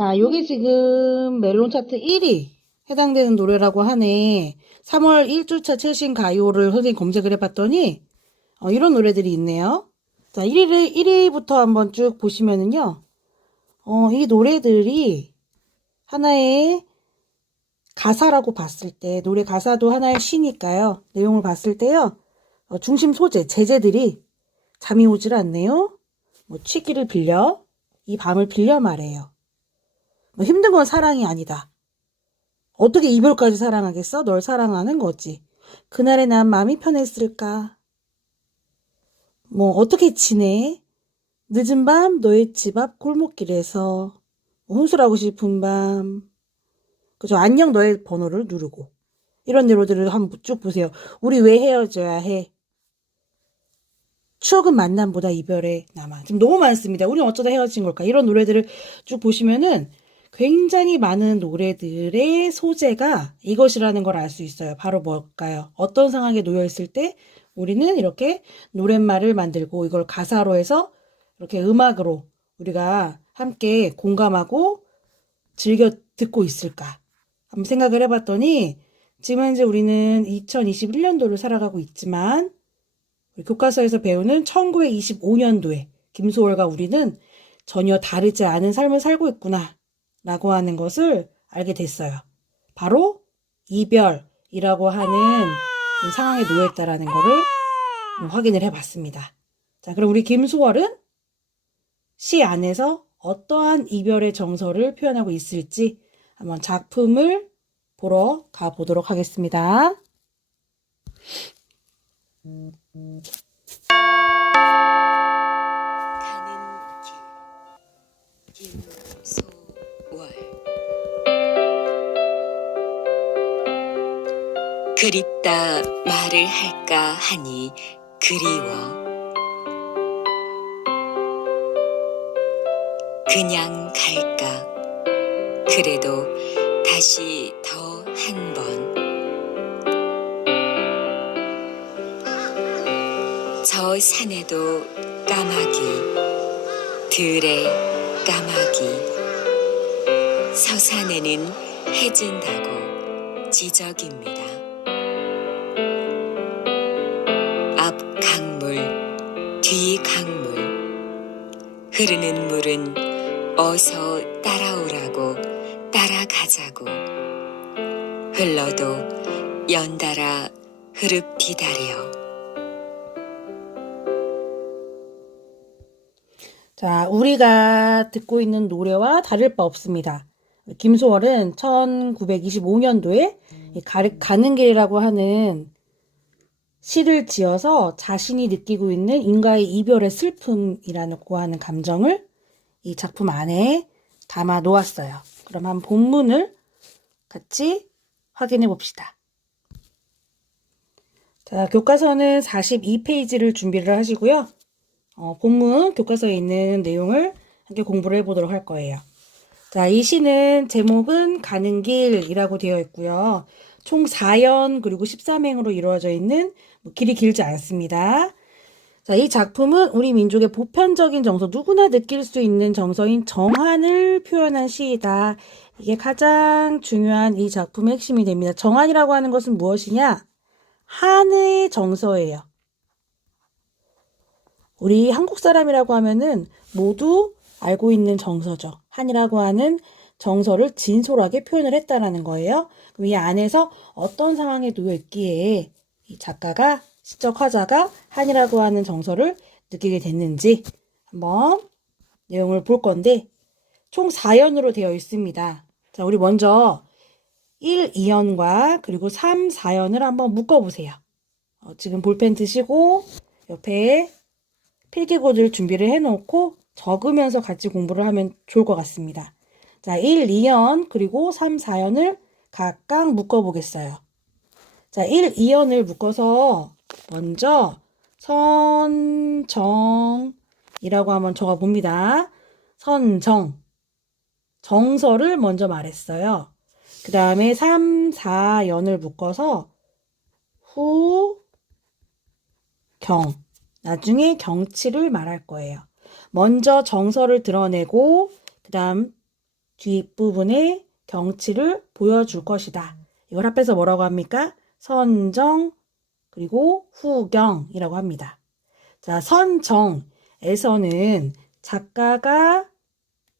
자, 요게 지금 멜론 차트 1위 해당되는 노래라고 하네. 3월 1주차 최신 가요를 선생님 검색을 해봤더니 이런 노래들이 있네요. 자, 1위부터 한번 쭉 보시면은요. 이 노래들이 하나의 가사라고 봤을 때, 노래 가사도 하나의 시니까요. 내용을 봤을 때요. 중심 소재, 제재들이 잠이 오질 않네요. 뭐 취기를 빌려, 이 밤을 빌려 말해요. 뭐 힘든 건 사랑이 아니다. 어떻게 이별까지 사랑하겠어? 널 사랑하는 거지. 그날의 난 마음이 편했을까? 뭐 어떻게 지내? 늦은 밤 너의 집 앞 골목길에서 혼술하고 싶은 밤. 그죠? 안녕 너의 번호를 누르고. 이런 노래들을 한번 쭉 보세요. 우리 왜 헤어져야 해? 추억은 만남보다 이별에 남아. 지금 너무 많습니다. 우리 어쩌다 헤어진 걸까? 이런 노래들을 쭉 보시면은 굉장히 많은 노래들의 소재가 이것이라는 걸 알 수 있어요. 바로 뭘까요? 어떤 상황에 놓여 있을 때 우리는 이렇게 노랫말을 만들고 이걸 가사로 해서 이렇게 음악으로 우리가 함께 공감하고 즐겨 듣고 있을까? 한번 생각을 해봤더니 지금 현재 우리는 2021년도를 살아가고 있지만 교과서에서 배우는 1925년도에 김소월과 우리는 전혀 다르지 않은 삶을 살고 있구나 라고 하는 것을 알게 됐어요. 바로 이별이라고 하는 상황에 놓여있다라는 것을 확인을 해봤습니다. 자, 그럼 우리 김소월은 시 안에서 어떠한 이별의 정서를 표현하고 있을지 한번 작품을 보러 가보도록 하겠습니다. 가는 길 김소월 그립다 말을 할까 하니 그리워 그냥 갈까 그래도 다시 더 한 번 저 산에도 까마귀 들에 까마귀 서산에는 해진다고 지적입니다. 앞 강물 뒤 강물 흐르는 물은 어서 따라오라고 따라가자고 흘러도 연달아 흐릅 디다려 자, 우리가 듣고 있는 노래와 다를 바 없습니다. 김소월은 1925년도에 가는 길이라고 하는 시를 지어서 자신이 느끼고 있는 인과의 이별의 슬픔이라고 하는 감정을 이 작품 안에 담아 놓았어요. 그럼 한번 본문을 같이 확인해 봅시다. 자, 교과서는 42페이지를 준비를 하시고요. 본문 교과서에 있는 내용을 함께 공부를 해보도록 할 거예요. 자, 이 시는 제목은 가는 길이라고 되어 있고요. 총 4연 그리고 13행으로 이루어져 있는 길이 길지 않습니다. 자, 이 작품은 우리 민족의 보편적인 정서, 누구나 느낄 수 있는 정서인 정한을 표현한 시이다. 이게 가장 중요한 이 작품의 핵심이 됩니다. 정한이라고 하는 것은 무엇이냐? 한의 정서예요. 우리 한국 사람이라고 하면은 모두 알고 있는 정서죠. 한이라고 하는 정서를 진솔하게 표현을 했다라는 거예요. 그럼 이 안에서 어떤 상황에 놓여 있기에 이 작가가 시적 화자가 한이라고 하는 정서를 느끼게 됐는지 한번 내용을 볼 건데 총 4연으로 되어 있습니다. 자, 우리 먼저 1, 2연과 그리고 3, 4연을 한번 묶어보세요. 지금 볼펜 드시고 옆에 필기구들 준비를 해놓고 적으면서 같이 공부를 하면 좋을 것 같습니다. 자, 1, 2연 그리고 3, 4연을 각각 묶어보겠어요. 자, 1, 2연을 묶어서 먼저 선정이라고 한번 적어봅니다. 선정, 정서를 먼저 말했어요. 그 다음에 3, 4연을 묶어서 후경, 나중에 경치를 말할 거예요. 먼저 정서를 드러내고 그 다음 뒷부분의 경치를 보여줄 것이다. 이걸 합해서 뭐라고 합니까? 선정 그리고 후경이라고 합니다. 자, 선정에서는 작가가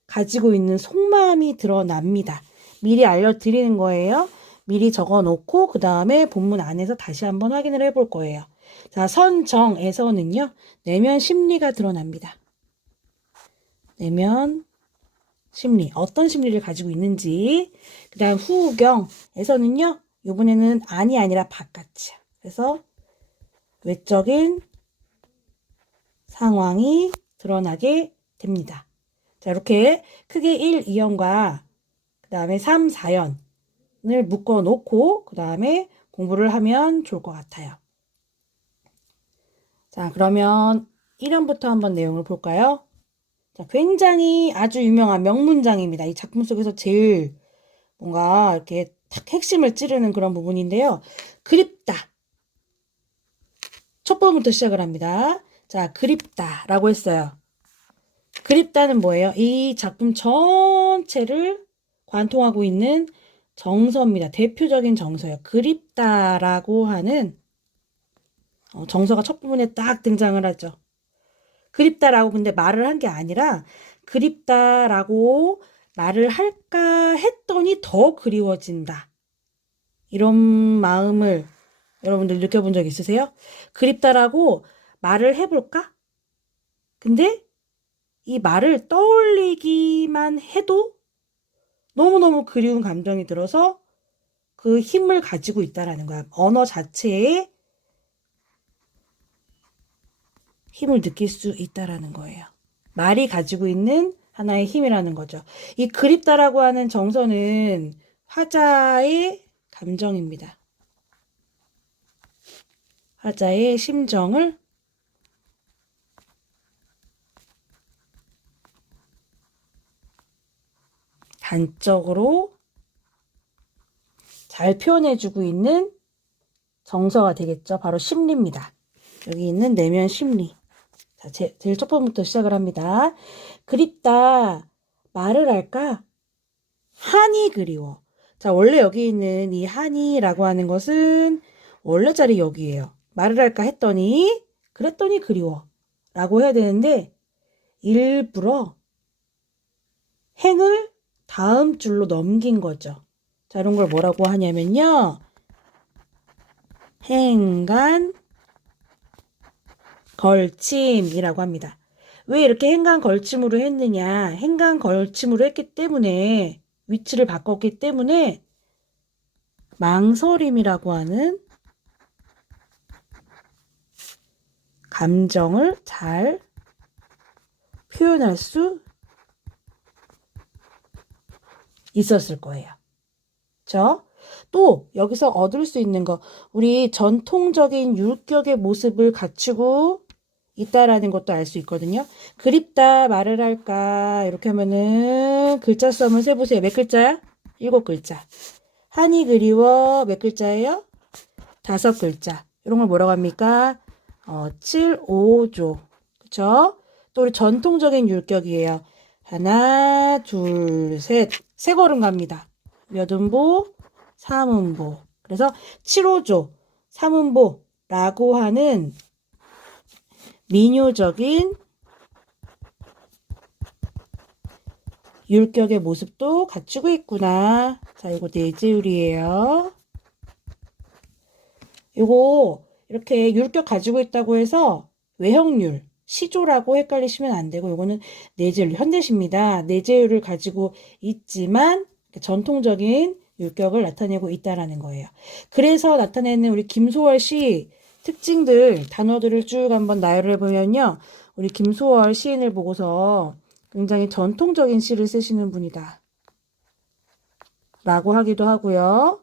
가지고 있는 속마음이 드러납니다. 미리 알려드리는 거예요. 미리 적어놓고 그 다음에 본문 안에서 다시 한번 확인을 해볼 거예요. 자, 선정에서는요. 내면 심리가 드러납니다. 내면 심리, 어떤 심리를 가지고 있는지. 그 다음 후경에서는요. 이번에는 안이 아니라 바깥이야. 그래서 외적인 상황이 드러나게 됩니다. 자, 이렇게 크게 1, 2연과 그 다음에 3, 4연을 묶어 놓고 그 다음에 공부를 하면 좋을 것 같아요. 자, 그러면 1연부터 한번 내용을 볼까요? 자, 굉장히 아주 유명한 명문장입니다. 이 작품 속에서 제일 뭔가 이렇게 탁 핵심을 찌르는 그런 부분인데요. 그립다. 첫 번부터 시작을 합니다. 자, 그립다라고 했어요. 그립다는 뭐예요? 이 작품 전체를 관통하고 있는 정서입니다. 대표적인 정서예요. 그립다라고 하는 정서가 첫 부분에 딱 등장을 하죠. 그립다라고 근데 말을 한 게 아니라 그립다라고 말을 할까 했더니 더 그리워진다. 이런 마음을 여러분들 느껴본 적 있으세요? 그립다라고 말을 해볼까? 근데 이 말을 떠올리기만 해도 너무너무 그리운 감정이 들어서 그 힘을 가지고 있다라는 거야. 언어 자체에 힘을 느낄 수 있다라는 거예요. 말이 가지고 있는 하나의 힘이라는 거죠. 이 그립다라고 하는 정서는 화자의 감정입니다. 화자의 심정을 단적으로 잘 표현해주고 있는 정서가 되겠죠. 바로 심리입니다. 여기 있는 내면 심리. 자, 제일 첫 번부터 시작을 합니다. 그립다. 말을 할까? 한이 그리워. 자, 원래 여기 있는 이 한이라고 하는 것은 원래 자리 여기예요. 말을 할까 했더니 그랬더니 그리워 라고 해야 되는데 일부러 행을 다음 줄로 넘긴 거죠. 자, 이런 걸 뭐라고 하냐면요. 행간 걸침이라고 합니다. 왜 이렇게 행간 걸침으로 했느냐? 행간 걸침으로 했기 때문에 위치를 바꿨기 때문에 망설임이라고 하는 감정을 잘 표현할 수 있었을 거예요. 그렇죠? 또 여기서 얻을 수 있는 거 우리 전통적인 율격의 모습을 갖추고 있다라는 것도 알 수 있거든요. 그립다 말을 할까 이렇게 하면은 글자 수 한번 세보세요. 몇 글자야? 7글자. 한이 그리워 몇 글자예요? 5글자. 이런 걸 뭐라고 합니까? 7, 5조. 그쵸? 또 우리 전통적인 율격이에요. 하나, 둘, 셋. 세 걸음 갑니다. 몇 음보? 3음보. 그래서 7호조, 3음보라고 하는 민요적인 율격의 모습도 갖추고 있구나. 자, 이거 내재율이에요. 이거 이렇게 율격 가지고 있다고 해서 외형률, 시조라고 헷갈리시면 안 되고 이거는 내재율, 현대시입니다. 내재율을 가지고 있지만 전통적인 율격을 나타내고 있다라는 거예요. 그래서 나타내는 우리 김소월 시 특징들, 단어들을 쭉 한번 나열을 해보면요. 우리 김소월 시인을 보고서 굉장히 전통적인 시를 쓰시는 분이다. 라고 하기도 하고요.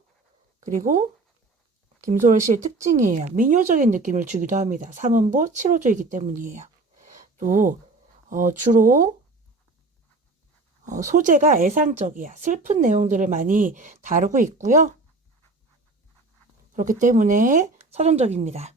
그리고 김소월 씨의 특징이에요. 민요적인 느낌을 주기도 합니다. 3음보 7호조이기 때문이에요. 또 주로 소재가 애상적이야. 슬픈 내용들을 많이 다루고 있고요. 그렇기 때문에 서정적입니다.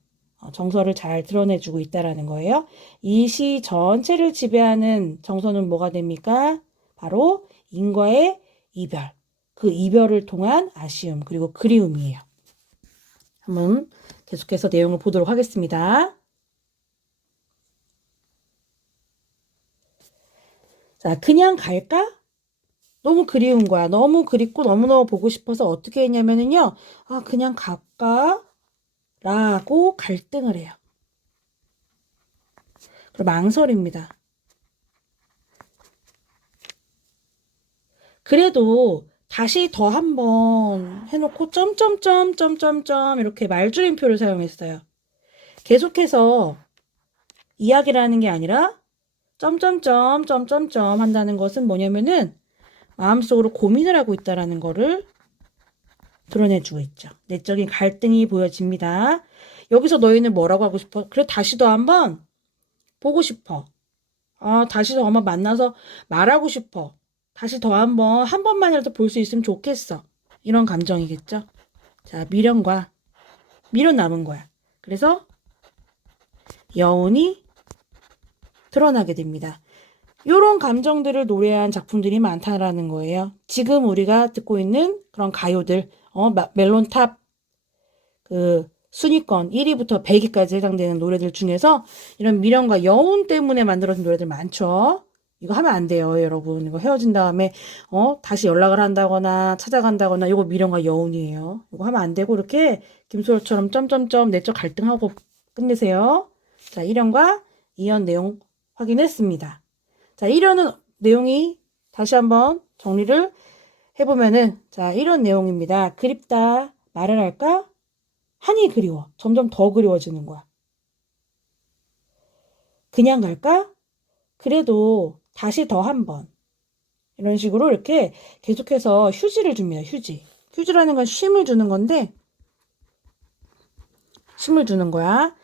정서를 잘 드러내주고 있다라는 거예요. 이 시 전체를 지배하는 정서는 뭐가 됩니까? 바로 인과의 이별, 그 이별을 통한 아쉬움, 그리고 그리움이에요. 한번 계속해서 내용을 보도록 하겠습니다. 자, 그냥 갈까? 너무 그리운 거야. 너무 그립고 너무너무 보고 싶어서 어떻게 했냐면은요. 아, 그냥 갈까? 라고 갈등을 해요. 그리고 망설입니다. 그래도 다시 더 한 번 해놓고 점점점 이렇게 말줄임표를 사용했어요. 계속해서 이야기를 하는 게 아니라 점점점 한다는 것은 뭐냐면은 마음속으로 고민을 하고 있다라는 거를 드러내주고 있죠. 내적인 갈등이 보여집니다. 여기서 너희는 뭐라고 하고 싶어? 그래, 다시 더 한번 보고 싶어. 아, 다시 더 한번 만나서 말하고 싶어. 다시 더 한 번만이라도 볼 수 있으면 좋겠어. 이런 감정이겠죠. 자, 미련 남은 거야. 그래서 여운이 드러나게 됩니다. 이런 감정들을 노래한 작품들이 많다라는 거예요. 지금 우리가 듣고 있는 그런 가요들, 멜론탑 순위권 1위부터 100위까지 해당되는 노래들 중에서 이런 미련과 여운 때문에 만들어진 노래들 많죠. 이거 하면 안 돼요, 여러분. 이거 헤어진 다음에 다시 연락을 한다거나 찾아간다거나 이거 미련과 여운이에요. 이거 하면 안 되고 이렇게 김소월처럼 점점점 내적 갈등하고 끝내세요. 자, 1연과 2연 내용 확인했습니다. 자, 1연은 내용이 다시 한번 정리를 해보면은 자, 1연 내용입니다. 그립다. 말을 할까? 한이 그리워. 점점 더 그리워지는 거야. 그냥 갈까? 그래도 다시 더 한 번. 이런 식으로 이렇게 계속해서 휴지를 줍니다. 휴지. 휴지라는 건 쉼을 주는 건데 쉼을 주는 거야.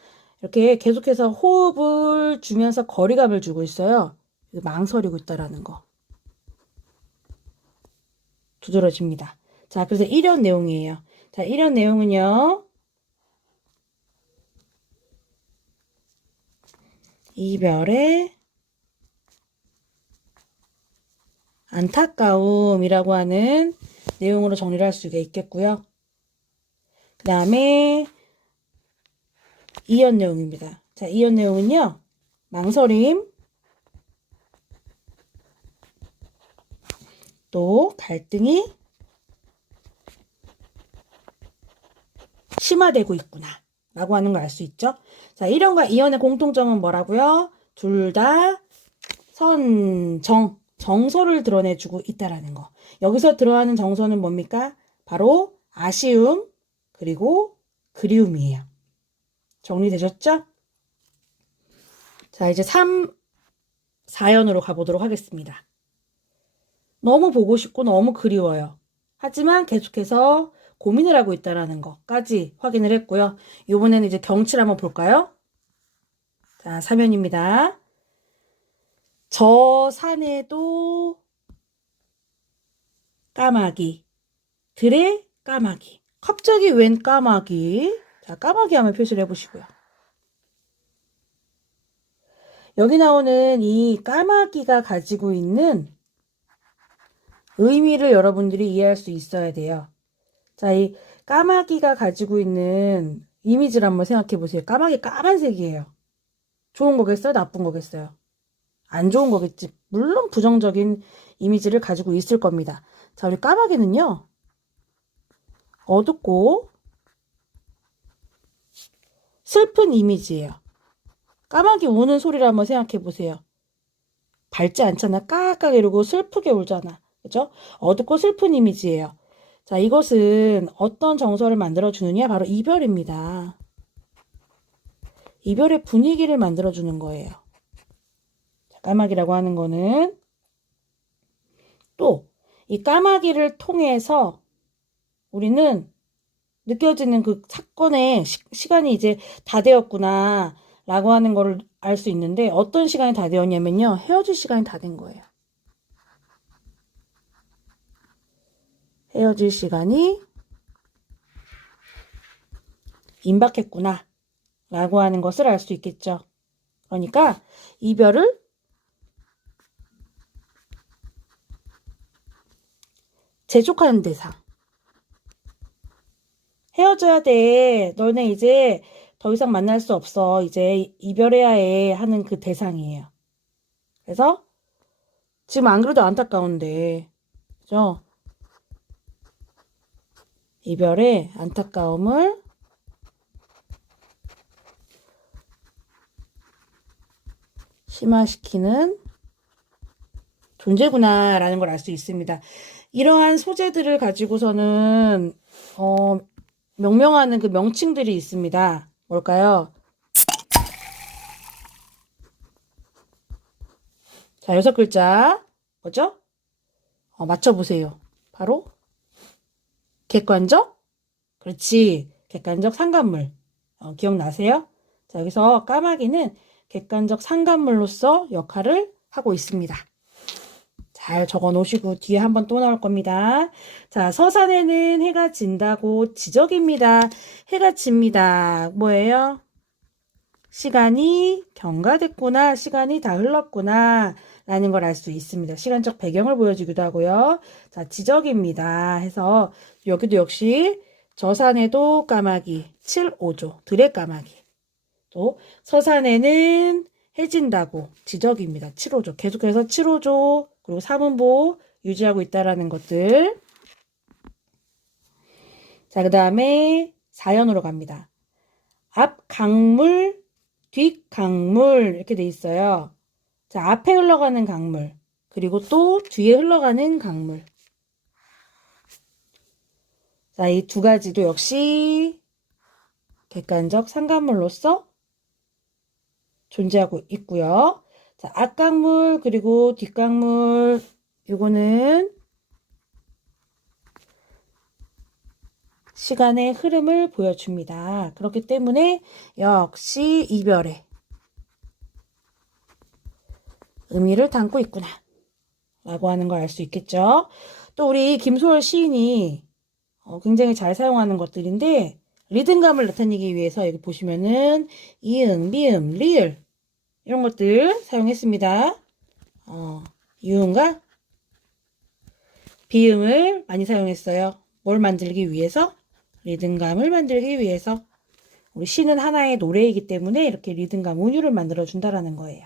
이렇게 계속해서 호흡을 주면서 거리감을 주고 있어요. 망설이고 있다라는 거. 두드러집니다. 자, 그래서 1연 내용이에요. 자, 1연 내용은요. 이별의 안타까움이라고 하는 내용으로 정리를 할 수가 있겠고요. 그 다음에 2연 내용입니다. 자, 2연 내용은요. 망설임, 또 갈등이 심화되고 있구나 라고 하는 걸 알 수 있죠. 자, 1연과 2연의 공통점은 뭐라고요? 둘 다 정서를 드러내주고 있다라는 거. 여기서 들어가는 정서는 뭡니까? 바로 아쉬움 그리고 그리움이에요. 정리되셨죠? 자, 이제 4연으로 가보도록 하겠습니다. 너무 보고 싶고 너무 그리워요. 하지만 계속해서 고민을 하고 있다는 것까지 확인을 했고요. 이번에는 이제 경치를 한번 볼까요? 자, 3연입니다. 저 산에도 까마귀, 들의 까마귀. 갑자기 웬 까마귀? 자, 까마귀 한번 표시를 해보시고요. 여기 나오는 이 까마귀가 가지고 있는 의미를 여러분들이 이해할 수 있어야 돼요. 자, 이 까마귀가 가지고 있는 이미지를 한번 생각해 보세요. 까마귀 까만색이에요. 좋은 거겠어요? 나쁜 거겠어요? 안 좋은 거겠지. 물론 부정적인 이미지를 가지고 있을 겁니다. 자, 우리 까마귀는요. 어둡고 슬픈 이미지예요. 까마귀 우는 소리를 한번 생각해 보세요. 밝지 않잖아. 까까 이러고 슬프게 울잖아. 그죠? 어둡고 슬픈 이미지예요. 자, 이것은 어떤 정서를 만들어주느냐? 바로 이별입니다. 이별의 분위기를 만들어주는 거예요. 자, 까마귀라고 하는 거는 또 이 까마귀를 통해서 우리는 느껴지는 그 사건의 시간이 이제 다 되었구나 라고 하는 거를 알 수 있는데 어떤 시간이 다 되었냐면요. 헤어질 시간이 다 된 거예요. 헤어질 시간이 임박했구나 라고 하는 것을 알 수 있겠죠. 그러니까 이별을 재촉하는 대상. 헤어져야 돼. 너네 이제 더 이상 만날 수 없어. 이제 이별해야 해. 하는 그 대상이에요. 그래서 지금 안 그래도 안타까운데, 그죠? 이별의 안타까움을 심화시키는 존재구나라는 걸 알 수 있습니다. 이러한 소재들을 가지고서는 명명하는 그 명칭들이 있습니다. 뭘까요? 자, 6글자. 뭐죠? 맞춰보세요. 바로 객관적? 그렇지. 객관적 상관물. 기억나세요? 자, 여기서 까마귀는 객관적 상관물로서 역할을 하고 있습니다. 잘 적어 놓으시고 뒤에 한번 또 나올 겁니다. 자, 서산에는 해가 진다고 지적입니다. 해가 집니다. 뭐예요? 시간이 경과됐구나. 시간이 다 흘렀구나. 라는 걸 알 수 있습니다. 시간적 배경을 보여주기도 하고요. 자, 지적입니다. 해서 여기도 역시 저산에도 까마귀 7호조 들의 까마귀. 또 서산에는 해진다고 지적입니다. 7호조. 계속해서 7호조 그리고 사문보 유지하고 있다라는 것들. 자, 그 다음에 사연으로 갑니다. 앞 강물, 뒷 강물 이렇게 돼 있어요. 자, 앞에 흘러가는 강물 그리고 또 뒤에 흘러가는 강물. 자, 이 두 가지도 역시 객관적 상관물로서 존재하고 있고요. 자, 앞강물 그리고 뒷강물 요거는 시간의 흐름을 보여줍니다. 그렇기 때문에 역시 이별의 의미를 담고 있구나 라고 하는 걸 알 수 있겠죠. 또 우리 김소월 시인이 굉장히 잘 사용하는 것들인데 리듬감을 나타내기 위해서 여기 보시면은 이응, 미음, 리을 이런 것들 사용했습니다. 유음과 비음을 많이 사용했어요. 뭘 만들기 위해서? 리듬감을 만들기 위해서. 우리 시는 하나의 노래이기 때문에 이렇게 리듬감, 운율을 만들어준다라는 거예요.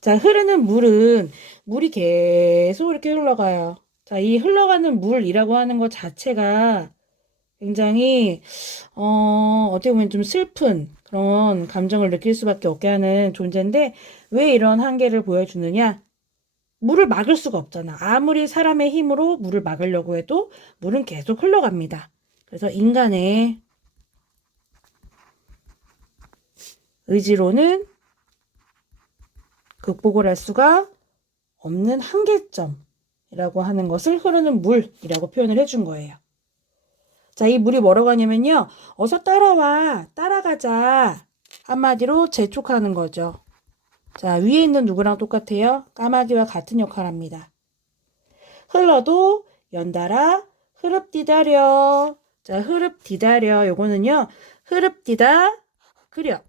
자, 흐르는 물은 물이 계속 이렇게 흘러가요. 자, 이 흘러가는 물이라고 하는 것 자체가 굉장히 어떻게 보면 좀 슬픈 그런 감정을 느낄 수밖에 없게 하는 존재인데 왜 이런 한계를 보여주느냐? 물을 막을 수가 없잖아. 아무리 사람의 힘으로 물을 막으려고 해도 물은 계속 흘러갑니다. 그래서 인간의 의지로는 극복을 할 수가 없는 한계점이라고 하는 것을 흐르는 물이라고 표현을 해준 거예요. 자, 이 물이 뭐라고 하냐면요. 어서 따라와, 따라가자. 한마디로 재촉하는 거죠. 자, 위에 있는 누구랑 똑같아요? 까마귀와 같은 역할을 합니다. 흘러도 연달아 흐릅디다려. 자, 흐릅디다려. 요거는요. 흐릅디다 그려.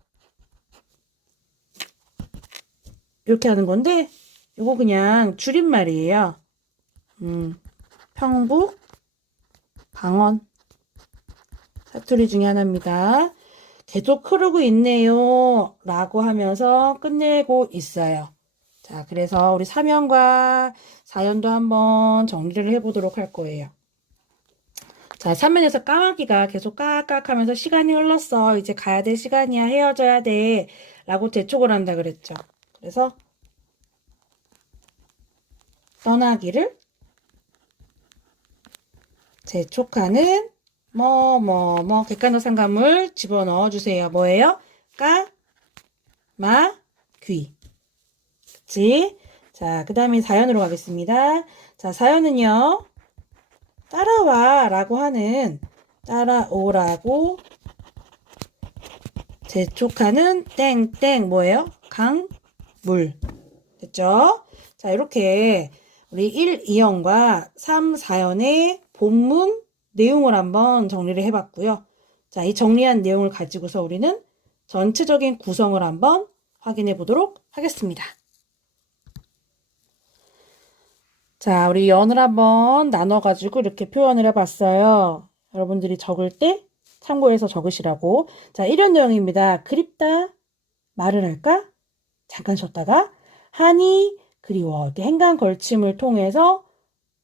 이렇게 하는 건데 요거 그냥 줄임말이에요. 평북 방언 사투리 중에 하나입니다. 계속 흐르고 있네요. 라고 하면서 끝내고 있어요. 자, 그래서 우리 사면과 사연도 한번 정리를 해보도록 할 거예요. 자, 3면에서 까마귀가 계속 까깍 하면서 시간이 흘렀어. 이제 가야 될 시간이야. 헤어져야 돼. 라고 재촉을 한다 그랬죠. 그래서 떠나기를 재촉하는 객관적 상관물 집어넣어 주세요. 뭐예요? 귀. 그치? 자, 그 다음에 사연으로 가겠습니다. 자, 사연은요. 따라와 라고 하는 따라오라고 재촉하는 땡땡 뭐예요? 강물. 됐죠? 자, 이렇게 우리 1, 2형과 3, 4연의 본문 내용을 한번 정리를 해봤고요. 자, 이 정리한 내용을 가지고서 우리는 전체적인 구성을 한번 확인해 보도록 하겠습니다. 자, 우리 연을 한번 나눠가지고 이렇게 표현을 해봤어요. 여러분들이 적을 때 참고해서 적으시라고. 자, 이런 내용입니다. 그립다. 말을 할까? 잠깐 쉬었다가 하니 그리워. 이렇게 행간 걸침을 통해서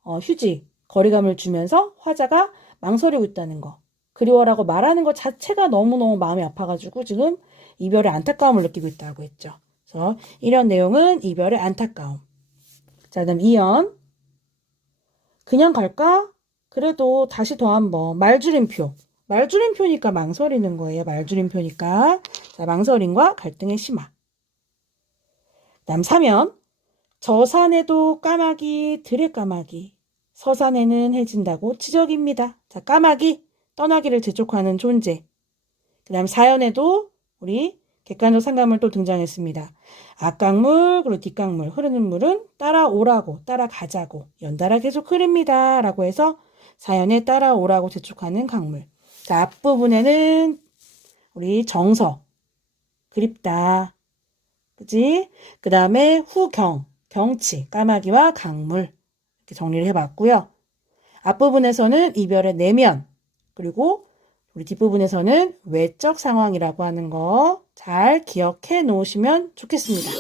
휴지, 거리감을 주면서 화자가 망설이고 있다는 거. 그리워라고 말하는 것 자체가 너무너무 마음이 아파가지고 지금 이별의 안타까움을 느끼고 있다고 했죠. 그래서 이런 내용은 이별의 안타까움. 자, 그다음 2연. 그냥 갈까? 그래도 다시 더 한번. 말줄임표. 말줄임표니까 망설이는 거예요. 말줄임표니까. 자, 망설임과 갈등의 심화. 그다음 3연. 저 산에도 까마귀, 들의 까마귀. 서산에는 해진다고 지적입니다. 자, 까마귀, 떠나기를 재촉하는 존재. 그 다음 4연에도 우리 객관적 상관물 또 등장했습니다. 앞강물, 그리고 뒷강물, 흐르는 물은 따라오라고, 따라가자고, 연달아 계속 흐릅니다. 라고 해서 4연에 따라오라고 재촉하는 강물. 자, 앞부분에는 우리 정서, 그립다. 그지? 그 다음에 후경, 경치, 까마귀와 강물. 이렇게 정리를 해봤고요. 앞부분에서는 이별의 내면, 그리고 우리 뒷부분에서는 외적 상황이라고 하는 거 잘 기억해 놓으시면 좋겠습니다.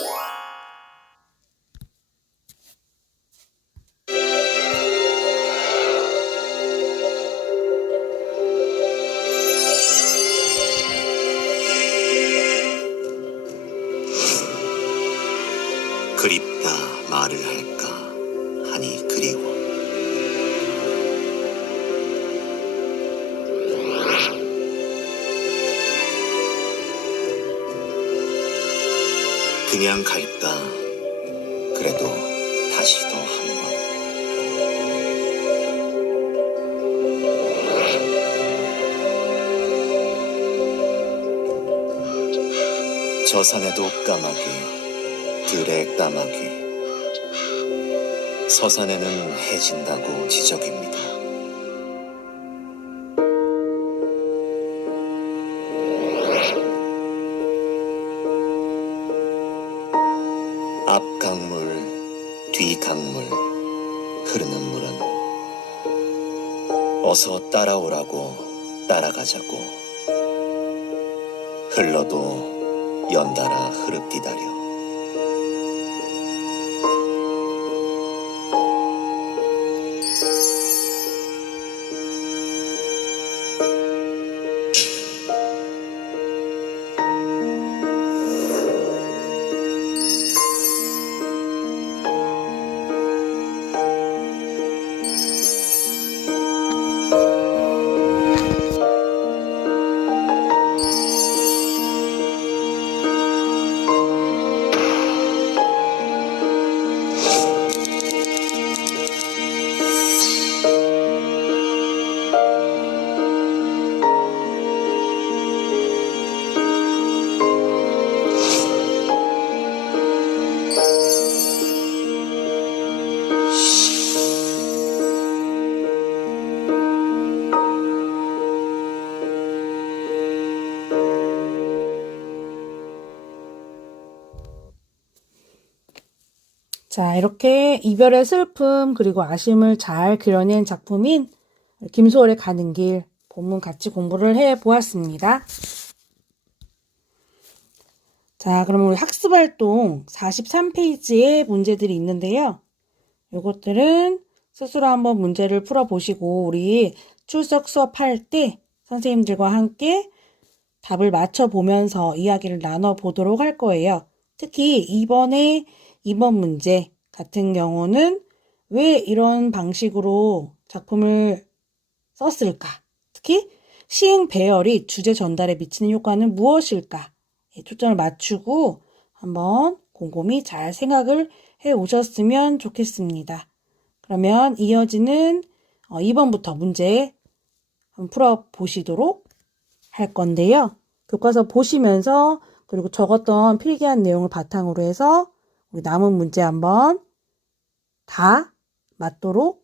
그립다 말을 할까 하니 그리워. 그냥 갈까 그래도 다시 더 한번. 저 산에도 까마귀, 들의 까마귀. 서산에는 해진다고 지적입니다. 앞 강물, 뒤 강물, 흐르는 물은 어서 따라오라고, 따라가자고. 흘러도 연달아 흐릅디다려. 자, 이렇게 이별의 슬픔 그리고 아쉬움을 잘 그려낸 작품인 김소월의 가는 길 본문 같이 공부를 해 보았습니다. 자, 그럼 우리 학습활동 43페이지에 문제들이 있는데요. 이것들은 스스로 한번 문제를 풀어보시고 우리 출석 수업할 때 선생님들과 함께 답을 맞춰보면서 이야기를 나눠보도록 할 거예요. 특히 이번 문제 같은 경우는 왜 이런 방식으로 작품을 썼을까? 특히 시행 배열이 주제 전달에 미치는 효과는 무엇일까? 초점을 맞추고 한번 곰곰이 잘 생각을 해 오셨으면 좋겠습니다. 그러면 이어지는 2번부터 문제 한번 풀어보시도록 할 건데요. 교과서 보시면서 그리고 적었던 필기한 내용을 바탕으로 해서 우리 남은 문제 한번 다 맞도록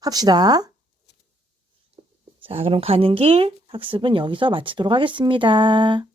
합시다. 자, 그럼 가는 길 학습은 여기서 마치도록 하겠습니다.